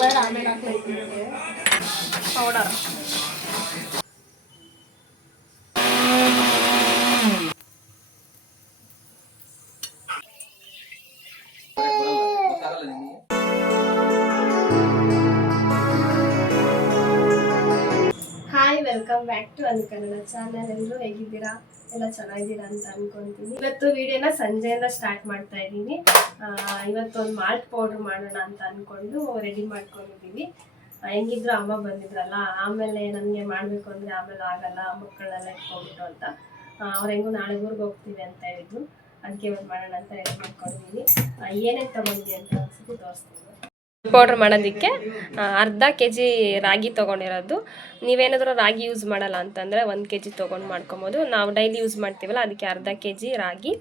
ಬೇಡ ಆಮೇಲೆ ಹಾಕ್ಲೈತಿ powder. Hi, welcome back to an Kannada channel. ಎಲ್ಲರೂ ಹೇಗಿದ್ದೀರಾ? ಎಲ್ಲ ಚೆನ್ನಾಗಿದ್ದೀರಾ ಅಂತ ಅನ್ಕೊಂತೀನಿ. ಇವತ್ತು ವಿಡಿಯೋನ ಸಂಜೆಯಿಂದ ಸ್ಟಾರ್ಟ್ ಮಾಡ್ತಾ ಇದ್ದೀನಿ. ಇವತ್ತು ಒಂದು ಮಾಲ್ಟ್ ಪೌಡರ್ ಮಾಡೋಣ ಅಂತ ಅನ್ಕೊಂಡು ರೆಡಿ ಮಾಡ್ಕೊಂಡಿದ್ದೀವಿ. ಹೆಂಗಿದ್ರು ಅಮ್ಮ ಬಂದಿದ್ರಲ್ಲ, ಆಮೇಲೆ ನನಗೆ ಮಾಡಬೇಕು ಅಂದರೆ ಆಮೇಲೆ ಆಗಲ್ಲ ಮಕ್ಕಳೆಲ್ಲ ಇಟ್ಕೊಂಡ್ಬಿಟ್ಟು ಅಂತ. ಅವ್ರು ಹೆಂಗೂ ನಾಳೆ ಊರಿಗೆ ಹೋಗ್ತೀವಿ ಅಂತ ಹೇಳಿದ್ರು. ಅದಕ್ಕೆ ಇವತ್ತು ಮಾಡೋಣ ಅಂತ ರೆಡಿ ಮಾಡ್ಕೊಂಡಿದ್ದೀನಿ. ಏನೇನು ತೊಗೊಂಡಿದ್ದೀನಿ ಅಂತ ಒಂದ್ಸತಿ ತೋರಿಸ್ತೀನಿ. ಪೌಡ್ರ್ ಮಾಡೋದಕ್ಕೆ ಅರ್ಧ kg ರಾಗಿ ತೊಗೊಂಡಿರೋದು. ನೀವೇನಾದರೂ ರಾಗಿ ಯೂಸ್ ಮಾಡಲ್ಲ ಅಂತಂದರೆ 1 kg ತೊಗೊಂಡು ಮಾಡ್ಕೊಬೋದು. ನಾವು ಡೈಲಿ ಯೂಸ್ ಮಾಡ್ತೀವಲ್ಲ, ಅದಕ್ಕೆ ಅರ್ಧ kg ರಾಗಿ.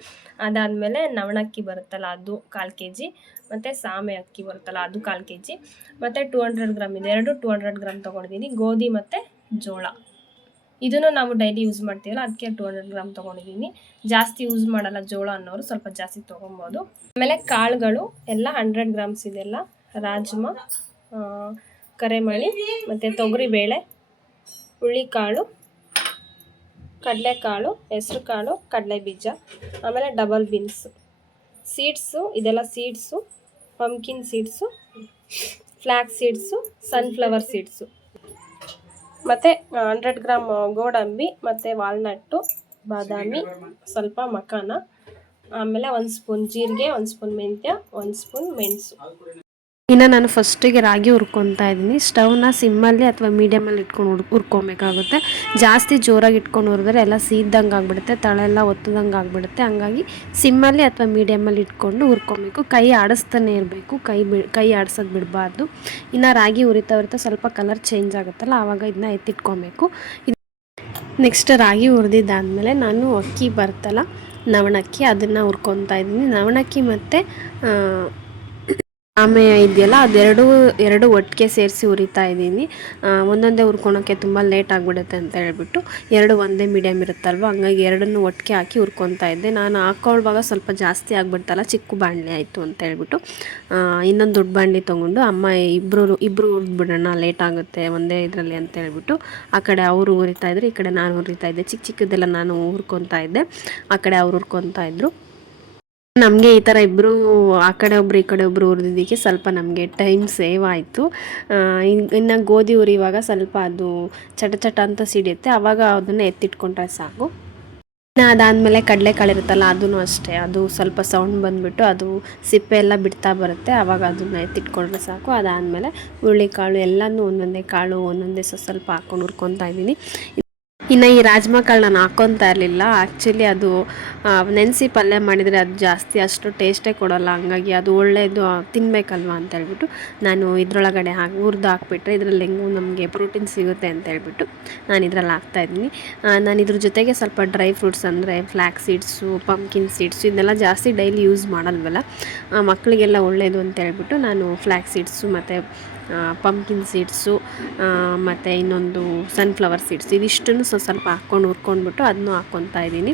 ಅದಾದಮೇಲೆ ನವಣಕ್ಕಿ ಬರುತ್ತಲ್ಲ, ಅದು 1/4 kg. ಮತ್ತು ಸಾಮೆ ಅಕ್ಕಿ ಬರುತ್ತಲ್ಲ, ಅದು 1/4 kg. ಮತ್ತು 200 ಗ್ರಾಮ್ ಇದೆ, 200 ಗ್ರಾಮ್ ತೊಗೊಂಡಿದ್ದೀನಿ. ಗೋಧಿ ಮತ್ತು ಜೋಳ, ಇದನ್ನು ನಾವು ಡೈಲಿ ಯೂಸ್ ಮಾಡ್ತೀವಲ್ಲ, ಅದಕ್ಕೆ 200 ಗ್ರಾಮ್ ತೊಗೊಂಡಿದ್ದೀನಿ. ಜಾಸ್ತಿ ಯೂಸ್ ಮಾಡಲ್ಲ ಜೋಳ ಅನ್ನೋರು ಸ್ವಲ್ಪ ಜಾಸ್ತಿ ತೊಗೊಬೋದು. ಆಮೇಲೆ ಕಾಳುಗಳು ಎಲ್ಲ 100 ಗ್ರಾಮ್ಸ್ ಇದೆಲ್ಲ. ರಾಜ್ಮಾ, ಕರೆಮಣಿ, ಮತ್ತು ತೊಗರಿಬೇಳೆ, ಹುಳ್ಳಿಕಾಳು, ಕಡಲೆಕಾಳು, ಹೆಸ್ರು ಕಾಳು, ಕಡಲೆ ಬೀಜ, ಆಮೇಲೆ ಡಬಲ್ ಬೀನ್ಸು, ಸೀಡ್ಸು ಇದೆಲ್ಲ seeds, pumpkin seeds, flax seeds, sunflower seeds, ಮತ್ತು 100 ಗ್ರಾಮ್ ಗೋಡಂಬಿ, ಮತ್ತು ವಾಲ್ನಟ್ಟು, ಬಾದಾಮಿ, ಸ್ವಲ್ಪ ಮಖಾನ, ಆಮೇಲೆ 1 ಸ್ಪೂನ್ ಜೀರಿಗೆ, 1 ಸ್ಪೂನ್ ಮೆಂತ್ಯ, 1 ಸ್ಪೂನ್ ಮೆಣಸು. ಇನ್ನು ನಾನು ಫಸ್ಟಿಗೆ ರಾಗಿ ಹುರ್ಕೊತಾ ಇದ್ದೀನಿ. ಸ್ಟವ್ನ ಸಿಮ್ಮಲ್ಲಿ ಅಥವಾ ಮೀಡಿಯಮಲ್ಲಿ ಇಟ್ಕೊಂಡು ಹುರ್ಕೊಬೇಕಾಗುತ್ತೆ. ಜಾಸ್ತಿ ಜೋರಾಗಿ ಇಟ್ಕೊಂಡು ಹುರಿದ್ರೆ ಎಲ್ಲ ಸೀದ್ದಂಗೆ ಆಗಿಬಿಡುತ್ತೆ, ತಳೆಲ್ಲ ಒತ್ತದಂಗೆ ಆಗಿಬಿಡುತ್ತೆ. ಹಂಗಾಗಿ ಸಿಮ್ಮಲ್ಲಿ ಅಥವಾ ಮೀಡಿಯಮಲ್ಲಿ ಇಟ್ಕೊಂಡು ಹುರ್ಕೊಬೇಕು. ಕೈ ಆಡಿಸ್ತಾನೆ ಇರಬೇಕು, ಕೈ ಆಡ್ಸೋದು ಬಿಡಬಾರ್ದು. ಇನ್ನು ರಾಗಿ ಹುರಿತಾ ಸ್ವಲ್ಪ ಕಲರ್ ಚೇಂಜ್ ಆಗುತ್ತಲ್ಲ, ಆವಾಗ ಇದನ್ನ ಎತ್ತಿಟ್ಕೊಬೇಕು. ನೆಕ್ಸ್ಟ್ ರಾಗಿ ಹುರಿದಿದ್ದಾದಮೇಲೆ ನಾನು ಅಕ್ಕಿ ಬರ್ತಲ್ಲ, ನವಣಕ್ಕಿ, ಅದನ್ನು ಹುರ್ಕೊತಾ ಇದ್ದೀನಿ. ನವಣಕ್ಕಿ ಮತ್ತು ಆಮೇಲೆ ಇದೆಯಲ್ಲ, ಎರಡು ಒಟ್ಟಿಗೆ ಸೇರಿಸಿ ಹುರಿತಾ ಇದ್ದೀನಿ. ಒಂದೊಂದೇ ಹುರ್ಕೊಳೋಕ್ಕೆ ತುಂಬ ಲೇಟ್ ಆಗಿಬಿಡುತ್ತೆ ಅಂತ ಹೇಳ್ಬಿಟ್ಟು ಎರಡು ಒಂದೇ ಮೀಡಿಯಮ್ ಇರುತ್ತಲ್ವ, ಹಂಗಾಗಿ ಎರಡನ್ನೂ ಒಟ್ಟಿಗೆ ಹಾಕಿ ಹುರ್ಕೊತಾ ಇದ್ದೆ. ನಾನು ಹಾಕೊಳ್ಳುವಾಗ ಸ್ವಲ್ಪ ಜಾಸ್ತಿ ಆಗಿಬಿಡ್ತಲ್ಲ, ಚಿಕ್ಕ ಬಾಣಲೆ ಆಯಿತು ಅಂತ ಹೇಳ್ಬಿಟ್ಟು ಇನ್ನೊಂದು ದೊಡ್ಡ ಬಾಣಲೆ ತೊಗೊಂಡು ಅಮ್ಮ ಇಬ್ಬರು ಹುರಿದ್ಬಿಡೋಣ, ಲೇಟ್ ಆಗುತ್ತೆ ಒಂದೇ ಇದರಲ್ಲಿ ಅಂತ ಹೇಳ್ಬಿಟ್ಟು ಆ ಕಡೆ ಅವರು ಹುರಿತಾ ಇದ್ರು, ಈ ಕಡೆ ನಾನು ಹುರಿತಾ ಇದ್ದೆ. ಚಿಕ್ಕದೆಲ್ಲ ನಾನು ಹುರ್ಕೊತಾ ಇದ್ದೆ, ಆ ಕಡೆ ಅವ್ರು ಹುರ್ಕೊತಾ ಇದ್ರು. ನಮಗೆ ಈ ಥರ ಇಬ್ಬರು ಆ ಕಡೆ ಒಬ್ರು ಈ ಕಡೆ ಒಬ್ಬರು ಹುರಿದಿದ್ದಕ್ಕೆ ಸ್ವಲ್ಪ ನಮಗೆ ಟೈಮ್ ಸೇವ್ ಆಯಿತು. ಇನ್ನು ಗೋಧಿ ಹುರಿಯುವಾಗ ಸ್ವಲ್ಪ ಅದು ಚಟ ಅಂತ ಸಿಡಿಯುತ್ತೆ, ಆವಾಗ ಅದನ್ನು ಎತ್ತಿಟ್ಕೊಂಡ್ರೆ ಸಾಕು. ಇನ್ನು ಅದಾದಮೇಲೆ ಕಡಲೆಕಾಳು ಇರುತ್ತಲ್ಲ, ಅದೂ ಅಷ್ಟೇ, ಅದು ಸ್ವಲ್ಪ ಸೌಂಡ್ ಬಂದುಬಿಟ್ಟು ಅದು ಸಿಪ್ಪೆ ಎಲ್ಲ ಬಿಡ್ತಾ ಬರುತ್ತೆ, ಆವಾಗ ಅದನ್ನು ಎತ್ತಿಟ್ಕೊಂಡ್ರೆ ಸಾಕು. ಅದಾದಮೇಲೆ ಹುರುಳಿಕಾಳು ಎಲ್ಲನೂ ಒಂದೊಂದೇ ಕಾಳು ಒಂದೊಂದೇ ಸ್ವಲ್ಪ ಹಾಕ್ಕೊಂಡು ಹುರ್ಕೊತಾ ಇದ್ದೀನಿ. ಇನ್ನು ಈ ರಾಜ್ಮಾ ಕಾಳು ನಾನು ಹಾಕ್ಕೊತಾ ಇರಲಿಲ್ಲ. ಆ್ಯಕ್ಚುಲಿ ಅದು ನೆನೆಸಿ ಪಲ್ಯ ಮಾಡಿದರೆ ಅದು ಜಾಸ್ತಿ ಅಷ್ಟು ಟೇಸ್ಟೇ ಕೊಡೋಲ್ಲ, ಹಂಗಾಗಿ ಅದು ಒಳ್ಳೆಯದು ತಿನ್ನಬೇಕಲ್ವ ಅಂತ ಹೇಳ್ಬಿಟ್ಟು ನಾನು ಇದರೊಳಗಡೆ ಹುರಿದು ಹಾಕ್ಬಿಟ್ರೆ ಇದರಲ್ಲಿ ಹೆಂಗೂ ನಮಗೆ ಪ್ರೋಟೀನ್ ಸಿಗುತ್ತೆ ಅಂತ ಹೇಳ್ಬಿಟ್ಟು ನಾನು ಇದರಲ್ಲಿ ಹಾಕ್ತಾಯಿದ್ದೀನಿ. ನಾನು ಇದ್ರ ಜೊತೆಗೆ ಸ್ವಲ್ಪ ಡ್ರೈ ಫ್ರೂಟ್ಸ್ ಅಂದರೆ ಫ್ಲ್ಯಾಕ್ಸ್ ಸೀಡ್ಸು, ಪಂಪ್ಕಿನ್ ಸೀಡ್ಸು ಇದನ್ನೆಲ್ಲ ಜಾಸ್ತಿ ಡೈಲಿ ಯೂಸ್ ಮಾಡಲ್ವಲ್ಲ, ಮಕ್ಕಳಿಗೆಲ್ಲ ಒಳ್ಳೆಯದು ಅಂತ ಹೇಳ್ಬಿಟ್ಟು ನಾನು ಫ್ಲ್ಯಾಕ್ಸ್ ಸೀಡ್ಸು ಮತ್ತು ಪಂಪ್ಕಿನ್ ಸೀಡ್ಸು ಮತ್ತು ಇನ್ನೊಂದು ಸನ್ಫ್ಲವರ್ ಸೀಡ್ಸ್ ಇದಿಷ್ಟನ್ನು ಸ್ವಲ್ಪ ಹಾಕ್ಕೊಂಡು ಹುರ್ಕೊಂಡ್ಬಿಟ್ಟು ಅದನ್ನು ಹಾಕ್ಕೊತಾ ಇದ್ದೀನಿ.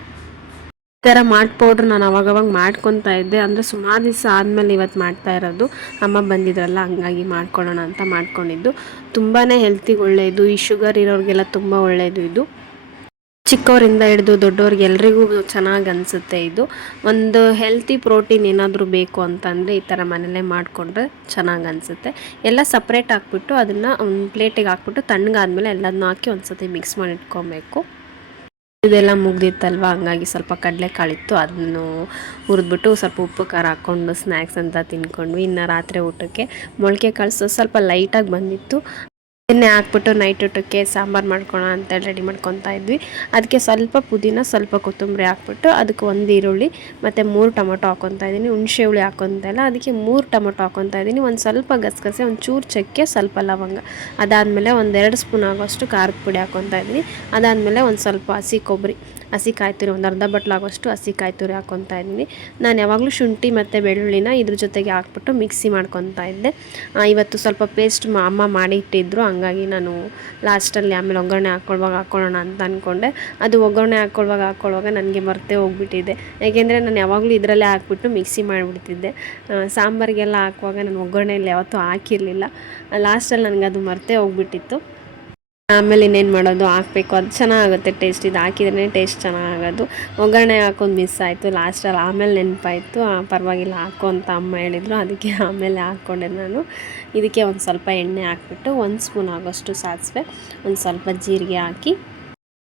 ಈ ಥರ ಮಾಲ್ಟ್ ಪೌಡ್ರ್ ನಾನು ಅವಾಗವಾಗ ಮಾಡ್ಕೊತಾ ಇದ್ದೆ, ಅಂದರೆ ಸುಮಾರು ದಿವಸ ಆದಮೇಲೆ ಇವತ್ತು ಮಾಡ್ತಾ ಇರೋದು. ಅಮ್ಮ ಬಂದಿದ್ರಲ್ಲ, ಹಂಗಾಗಿ ಮಾಡ್ಕೊಳ್ಳೋಣ ಅಂತ ಮಾಡ್ಕೊಂಡಿದ್ದು. ತುಂಬಾ ಹೆಲ್ತಿಗೆ ಒಳ್ಳೆಯದು, ಈ ಶುಗರ್ ಇರೋರಿಗೆಲ್ಲ ತುಂಬ ಒಳ್ಳೆಯದು ಇದು. ಚಿಕ್ಕವರಿಂದ ಹಿಡಿದು ದೊಡ್ಡವ್ರಿಗೆ ಎಲ್ರಿಗೂ ಚೆನ್ನಾಗಿ ಅನಿಸುತ್ತೆ ಇದು. ಒಂದು ಹೆಲ್ತಿ ಪ್ರೋಟೀನ್ ಏನಾದರೂ ಬೇಕು ಅಂತಂದರೆ ಈ ಥರ ಮನೇಲೇ ಮಾಡಿಕೊಂಡ್ರೆ ಚೆನ್ನಾಗಿ ಅನಿಸುತ್ತೆ. ಎಲ್ಲ ಸಪ್ರೇಟ್ ಹಾಕ್ಬಿಟ್ಟು ಅದನ್ನು ಒಂದು ಪ್ಲೇಟಿಗೆ ಹಾಕ್ಬಿಟ್ಟು ತಣ್ಣಗಾದ್ಮೇಲೆ ಎಲ್ಲದನ್ನೂ ಹಾಕಿ ಒಂದು ಸತಿ ಮಿಕ್ಸ್ ಮಾಡಿ ಇಟ್ಕೊಬೇಕು. ಇದೆಲ್ಲ ಮುಗ್ದಿತ್ತಲ್ವ, ಹಂಗಾಗಿ ಸ್ವಲ್ಪ ಕಡಲೆಕಾಳಿತ್ತು, ಅದನ್ನು ಹುರಿದ್ಬಿಟ್ಟು ಸ್ವಲ್ಪ ಉಪ್ಪು ಖಾರ ಹಾಕ್ಕೊಂಡು ಸ್ನ್ಯಾಕ್ಸ್ ಅಂತ ತಿನ್ಕೊಂಡ್ವಿ. ಇನ್ನು ರಾತ್ರಿ ಊಟಕ್ಕೆ ಮೊಳಕೆ ಕಾಳು ಸ್ವಲ್ಪ ಲೈಟಾಗಿ ಬಂದಿತ್ತು, ಎಣ್ಣೆ ಹಾಕ್ಬಿಟ್ಟು ನೈಟ್ ಊಟಕ್ಕೆ ಸಾಂಬಾರು ಮಾಡ್ಕೊಳ್ಳೋಣ ಅಂತೇಳಿ ರೆಡಿ ಮಾಡ್ಕೊತಾ ಇದ್ವಿ. ಅದಕ್ಕೆ ಸ್ವಲ್ಪ ಪುದೀನ, ಸ್ವಲ್ಪ ಕೊತ್ತಂಬರಿ ಹಾಕ್ಬಿಟ್ಟು ಅದಕ್ಕೆ 1 ಈರುಳ್ಳಿ ಮತ್ತು 3 ಟೊಮೊಟೊ ಹಾಕ್ಕೊತಾ ಇದ್ದೀನಿ. ಹುಣಸೆ ಹುಳಿ ಹಾಕ್ಕೊತಾ ಇಲ್ಲ, ಅದಕ್ಕೆ 3 ಟೊಮೊಟೊ ಹಾಕ್ಕೊತಾ ಇದ್ದೀನಿ. ಒಂದು ಸ್ವಲ್ಪ ಗಸಗಸೆ, ಒಂದು ಚೂರು ಚಕ್ಕೆ, ಸ್ವಲ್ಪ ಲವಂಗ, ಅದಾದಮೇಲೆ 1-2 ಸ್ಪೂನ್ ಆಗೋಷ್ಟು ಖಾರದ ಪುಡಿ ಹಾಕ್ಕೊತಾ ಇದ್ದೀನಿ. ಅದಾದಮೇಲೆ ಒಂದು ಸ್ವಲ್ಪ ಹಸಿ ಕೊಬ್ಬರಿ, ಹಸಿ ಕಾಯಿ ತುರಿ ಒಂದು ಅರ್ಧ ಬಟ್ಲಾಗುವಷ್ಟು ಹಸಿ ಕಾಯಿ ತುರಿ ಹಾಕ್ಕೊತಾ ಇದ್ದೀನಿ. ನಾನು ಯಾವಾಗಲೂ ಶುಂಠಿ ಮತ್ತು ಬೆಳ್ಳುಳ್ಳಿನ ಇದ್ರ ಜೊತೆಗೆ ಹಾಕ್ಬಿಟ್ಟು ಮಿಕ್ಸಿ ಮಾಡ್ಕೊತಾ ಇದ್ದೆ. ಇವತ್ತು ಸ್ವಲ್ಪ ಪೇಸ್ಟ್ ಅಮ್ಮ ಮಾಡಿ ಇಟ್ಟಿದ್ರು, ಹಂಗಾಗಿ ನಾನು ಲಾಸ್ಟಲ್ಲಿ ಆಮೇಲೆ ಒಗ್ಗರಣೆ ಹಾಕ್ಕೊಳ್ಳೋಣ ಅಂತ ಅಂದ್ಕೊಂಡೆ. ಅದು ಒಗ್ಗರಣೆ ಹಾಕ್ಕೊಳ್ಳುವಾಗ ನನಗೆ ಮರ್ತೇ ಹೋಗ್ಬಿಟ್ಟಿದೆ. ಯಾಕೆಂದರೆ ನಾನು ಯಾವಾಗಲೂ ಇದರಲ್ಲೇ ಹಾಕ್ಬಿಟ್ಟು ಮಿಕ್ಸಿ ಮಾಡಿಬಿಡ್ತಿದ್ದೆ. ಸಾಂಬಾರಿಗೆಲ್ಲ ಹಾಕುವಾಗ ನಾನು ಒಗ್ಗರಣೆಯಲ್ಲಿ ಯಾವತ್ತೂ ಹಾಕಿರಲಿಲ್ಲ. ಲಾಸ್ಟಲ್ಲಿ ನನಗೆ ಅದು ಮರ್ತೇ ಹೋಗ್ಬಿಟ್ಟಿತ್ತು. ಆಮೇಲೆ ಇನ್ನೇನು ಮಾಡೋದು, ಹಾಕಬೇಕು, ಅದು ಚೆನ್ನಾಗುತ್ತೆ ಟೇಸ್ಟ್. ಇದು ಹಾಕಿದ್ರೇ ಟೇಸ್ಟ್ ಚೆನ್ನಾಗೋದು. ಒಗ್ಗರಣೆ ಹಾಕೋದು ಮಿಸ್ ಆಯಿತು ಲಾಸ್ಟಲ್ಲಿ. ಆಮೇಲೆ ನೆನಪಾಯಿತು, ಪರವಾಗಿಲ್ಲ ಹಾಕು ಅಂತ ಅಮ್ಮ ಹೇಳಿದರು. ಅದಕ್ಕೆ ಆಮೇಲೆ ಹಾಕ್ಕೊಂಡೆ ನಾನು. ಇದಕ್ಕೆ ಒಂದು ಸ್ವಲ್ಪ ಎಣ್ಣೆ ಹಾಕ್ಬಿಟ್ಟು 1 ಸ್ಪೂನ್ ಆಗೋಷ್ಟು ಸಾಸಿವೆ, ಒಂದು ಸ್ವಲ್ಪ ಜೀರಿಗೆ ಹಾಕಿ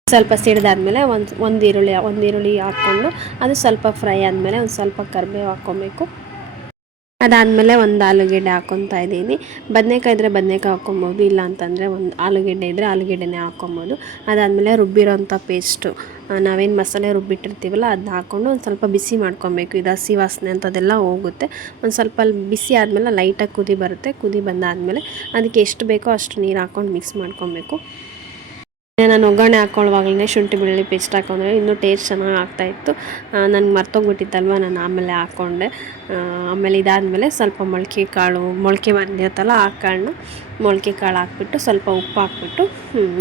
ಸ್ವಲ್ಪ ಸಿಡಿದಾದ್ಮೇಲೆ ಒಂದು ಈರುಳ್ಳಿ ಹಾಕ್ಕೊಂಡು ಅದು ಸ್ವಲ್ಪ ಫ್ರೈ ಆದಮೇಲೆ ಒಂದು ಸ್ವಲ್ಪ ಕರಿಬೇವು ಹಾಕ್ಕೊಬೇಕು. ಅದಾದಮೇಲೆ ಒಂದು ಆಲೂಗೆಡ್ಡೆ ಹಾಕ್ಕೊತಾ ಇದ್ದೀನಿ. ಬದನೇಕಾಯಿ ಇದ್ದರೆ ಬದನೇಕಾಯಿ ಹಾಕ್ಕೊಬೋದು, ಇಲ್ಲ ಅಂತಂದರೆ ಒಂದು ಆಲೂಗೆಡ್ಡೆ ಇದ್ದರೆ ಆಲೂಗೆಡ್ಡೆನೇ ಹಾಕ್ಕೊಬೋದು. ಅದಾದಮೇಲೆ ರುಬ್ಬಿರೋಂಥ ಪೇಸ್ಟು, ನಾವೇನು ಮಸಾಲೆ ರುಬ್ಬಿಟ್ಟಿರ್ತೀವಲ್ಲ ಅದನ್ನ ಹಾಕ್ಕೊಂಡು ಒಂದು ಸ್ವಲ್ಪ ಬಿಸಿ ಮಾಡ್ಕೊಬೇಕು. ಇದು ಹಸಿ ವಾಸನೆ ಅಂಥದ್ದೆಲ್ಲ ಹೋಗುತ್ತೆ. ಒಂದು ಸ್ವಲ್ಪ ಬಿಸಿ ಆದಮೇಲೆ ಲೈಟಾಗಿ ಕುದಿ ಬರುತ್ತೆ. ಕುದಿ ಬಂದಾದಮೇಲೆ ಅದಕ್ಕೆ ಎಷ್ಟು ಬೇಕೋ ಅಷ್ಟು ನೀರು ಹಾಕ್ಕೊಂಡು ಮಿಕ್ಸ್ ಮಾಡ್ಕೊಬೇಕು. ನಾನು ಒಗ್ಗರಣೆ ಹಾಕ್ಕೊಳ್ಳುವಾಗಲೇ ಶುಂಠಿ ಬೆಳ್ಳುಳ್ಳಿ ಪೇಸ್ಟ್ ಹಾಕೊಂಡ್ರೆ ಇನ್ನೂ ಟೇಸ್ಟ್ ಚೆನ್ನಾಗಿ ಆಗ್ತಾಯಿತ್ತು. ನನಗೆ ಮರ್ತೋಗ್ಬಿಟ್ಟಿತ್ತಲ್ವ, ನಾನು ಆಮೇಲೆ ಹಾಕ್ಕೊಂಡೆ. ಆಮೇಲೆ ಇದಾದಮೇಲೆ ಸ್ವಲ್ಪ ಮೊಳಕೆ ಬಂದಿರುತ್ತಲ್ಲ ಆ ಕಾಳನ್ನ ಮೊಳಕೆ ಕಾಳು ಹಾಕ್ಬಿಟ್ಟು ಸ್ವಲ್ಪ ಉಪ್ಪು ಹಾಕ್ಬಿಟ್ಟು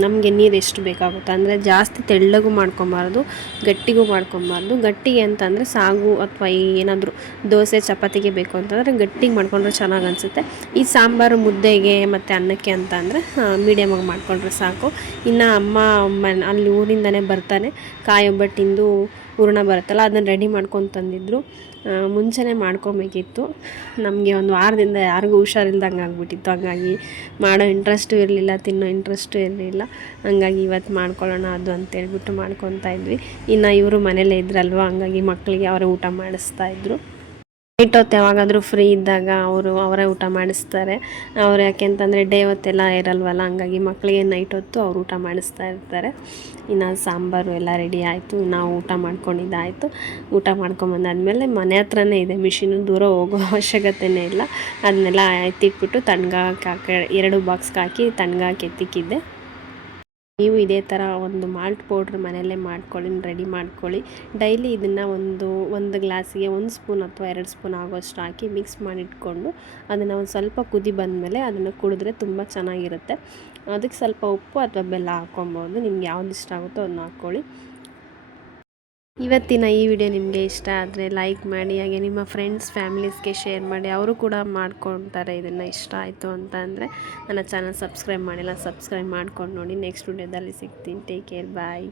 ನಮಗೆ ನೀರು ಎಷ್ಟು ಬೇಕಾಗುತ್ತೆ, ಅಂದರೆ ಜಾಸ್ತಿ ತೆಳ್ಳಗೂ ಮಾಡ್ಕೊಬಾರ್ದು, ಗಟ್ಟಿಗೂ ಮಾಡ್ಕೊಬಾರ್ದು. ಗಟ್ಟಿಗೆ ಅಂತಂದರೆ ಸಾಗು ಅಥವಾ ಏನಾದರೂ ದೋಸೆ ಚಪಾತಿಗೆ ಬೇಕು ಅಂತಂದರೆ ಗಟ್ಟಿಗೆ ಮಾಡ್ಕೊಂಡ್ರೆ ಚೆನ್ನಾಗಿ ಅನಿಸುತ್ತೆ. ಈ ಸಾಂಬಾರು ಮುದ್ದೆಗೆ ಮತ್ತು ಅನ್ನಕ್ಕೆ ಅಂತ ಅಂದರೆ ಮೀಡಿಯಮಾಗಿ ಮಾಡಿಕೊಂಡ್ರೆ ಸಾಕು. ಇನ್ನು ಅಮ್ಮ ಅಲ್ಲಿ ಊರಿಂದನೇ ಬರ್ತಾನೆ ಕಾಯಿ ಒಬ್ಬಟ್ಟಿಂದು ಹೂರಣ ಬರುತ್ತಲ್ಲ, ಅದನ್ನು ರೆಡಿ ಮಾಡ್ಕೊಂಡು ತಂದಿದ್ರು. ಮುಂಚೆನೇ ಮಾಡ್ಕೊಬೇಕಿತ್ತು. ನಮಗೆ ಒಂದು ವಾರದಿಂದ ಯಾರಿಗೂ ಹುಷಾರಿಲ್ದಂಗೆ ಆಗಿಬಿಟ್ಟಿತ್ತು. ಹಂಗಾಗಿ ಮಾಡೋ ಇಂಟ್ರೆಸ್ಟು ಇರಲಿಲ್ಲ, ತಿನ್ನೋ ಇಂಟ್ರೆಸ್ಟು ಇರಲಿಲ್ಲ. ಹಂಗಾಗಿ ಇವತ್ತು ಮಾಡ್ಕೊಳ್ಳೋಣ ಅದು ಅಂತೇಳ್ಬಿಟ್ಟು ಮಾಡ್ಕೊತಾ ಇದ್ವಿ. ಇನ್ನು ಇವರು ಮನೇಲೇ ಇದ್ರಲ್ವ, ಹಂಗಾಗಿ ಮಕ್ಕಳಿಗೆ ಅವರೇ ಊಟ ಮಾಡಿಸ್ತಾಯಿದ್ರು. ನೈಟ್ ಹೊತ್ತು ಯಾವಾಗಾದರೂ ಫ್ರೀ ಇದ್ದಾಗ ಅವರೇ ಊಟ ಮಾಡಿಸ್ತಾರೆ. ಅವ್ರು ಯಾಕೆಂತಂದರೆ ಡೇ ಹೊತ್ತೆಲ್ಲ ಇರಲ್ವಲ್ಲ, ಹಂಗಾಗಿ ಮಕ್ಕಳಿಗೆ ನೈಟ್ ಹೊತ್ತು ಅವ್ರು ಊಟ ಮಾಡಿಸ್ತಾ ಇರ್ತಾರೆ. ಇನ್ನು ಸಾಂಬಾರು ಎಲ್ಲ ರೆಡಿ ಆಯಿತು. ನಾವು ಊಟ ಮಾಡ್ಕೊಂಡಿದ್ದಾಯಿತು. ಊಟ ಮಾಡ್ಕೊಂಬಂದಾದ್ಮೇಲೆ ಮನೆ ಹತ್ರನೇ ಇದೆ ಮಿಷಿನು, ದೂರ ಹೋಗೋ ಅವಶ್ಯಕತೆಯೇ ಇಲ್ಲ. ಅದನ್ನೆಲ್ಲ ಎತ್ತಿಟ್ಬಿಟ್ಟು ತಣ್ಣಗಾಕಿ 2 ಬಾಕ್ಸ್ಗೆ ಹಾಕಿ ತಣ್ಣಗಾಕಿ ಎತ್ತಿಕ್ಕಿದ್ದೆ. ನೀವು ಇದೇ ಥರ ಒಂದು ಮಾಲ್ಟ್ ಪೌಡ್ರ್ ಮನೆಯಲ್ಲೇ ರೆಡಿ ಮಾಡ್ಕೊಳ್ಳಿ. ಡೈಲಿ ಇದನ್ನು ಒಂದು ಗ್ಲಾಸಿಗೆ 1 ಸ್ಪೂನ್ ಅಥವಾ 2 ಸ್ಪೂನ್ ಆಗೋಷ್ಟು ಹಾಕಿ ಮಿಕ್ಸ್ ಮಾಡಿಟ್ಕೊಂಡು ಅದನ್ನು ಒಂದು ಸ್ವಲ್ಪ ಕುದಿ ಬಂದಮೇಲೆ ಅದನ್ನು ಕುಡಿದ್ರೆ ತುಂಬ ಚೆನ್ನಾಗಿರುತ್ತೆ. ಅದಕ್ಕೆ ಸ್ವಲ್ಪ ಉಪ್ಪು ಅಥವಾ ಬೆಲ್ಲ ಹಾಕ್ಕೊಬೋದು. ನಿಮ್ಗೆ ಯಾವ್ದು ಇಷ್ಟ ಆಗುತ್ತೋ ಅದನ್ನ ಹಾಕ್ಕೊಳ್ಳಿ. ಇವತ್ತಿನ ಈ ವಿಡಿಯೋ ನಿಮಗೆ ಇಷ್ಟ ಆದರೆ ಲೈಕ್ ಮಾಡಿ, ಹಾಗೆ ನಿಮ್ಮ ಫ್ರೆಂಡ್ಸ್ ಫ್ಯಾಮಿಲೀಸ್ಗೆ ಶೇರ್ ಮಾಡಿ. ಅವರು ಕೂಡ ಮಾಡ್ಕೊಳ್ತಾರೆ ಇದನ್ನು ಇಷ್ಟ ಆಯಿತು ಅಂತ ಅಂದರೆ. ನನ್ನ ಚಾನಲ್ ಸಬ್ಸ್ಕ್ರೈಬ್ ಮಾಡಿಲ್ಲ, ಸಬ್ಸ್ಕ್ರೈಬ್ ಮಾಡ್ಕೊಂಡು ನೋಡಿ. ನೆಕ್ಸ್ಟ್ ವಿಡಿಯೋದಲ್ಲಿ ಸಿಗ್ತೀನಿ. ಟೇಕ್ ಕೇರ್, ಬಾಯ್.